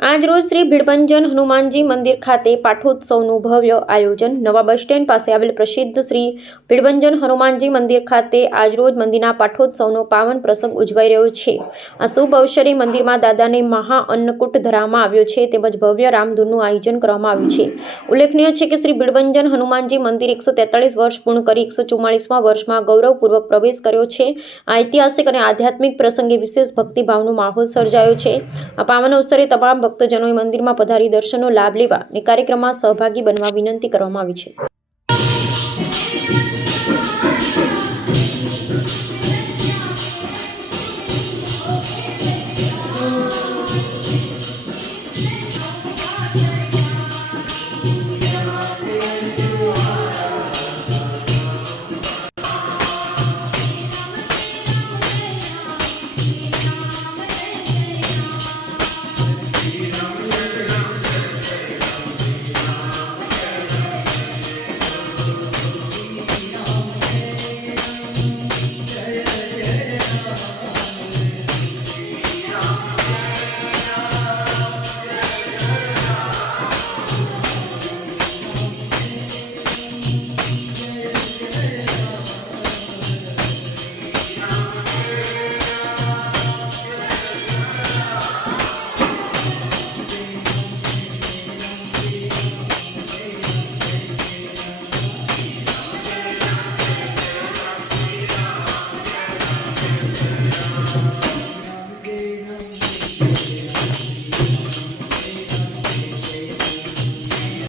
આજ રોજ શ્રી ભીડભંજન હનુમાનજી મંદિર ખાતે પાઠોત્સવનું ભવ્ય આયોજન। નવા બસ સ્ટેન્ડ પાસે આવેલ પ્રસિદ્ધ શ્રી ભીડભંજન હનુમાનજી મંદિર ખાતે આજરોજ મંદિરના પાઠોત્સવનો પાવન પ્રસંગ ઉજવાઈ રહ્યો છે। આ શુભ અવસરે મંદિરમાં દાદાને મહાઅન્નકૂટ ધરાવવામાં આવ્યો છે તેમજ ભવ્ય રામધૂનનું આયોજન કરવામાં આવ્યું છે। ઉલ્લેખનીય છે કે શ્રી ભીડભંજન હનુમાનજી મંદિર 143 વર્ષ પૂર્ણ કરી 144મા વર્ષમાં ગૌરવપૂર્વક પ્રવેશ કર્યો છે। આ ઐતિહાસિક અને આધ્યાત્મિક પ્રસંગે વિશેષ ભક્તિભાવનો માહોલ સર્જાયો છે। આ પાવન અવસરે તમામ ભક્તજનોએ મંદિરમાં પધારી દર્શનનો લાભ લેવા અને કાર્યક્રમમાં સહભાગી બનવા વિનંતી કરવામાં આવી છે।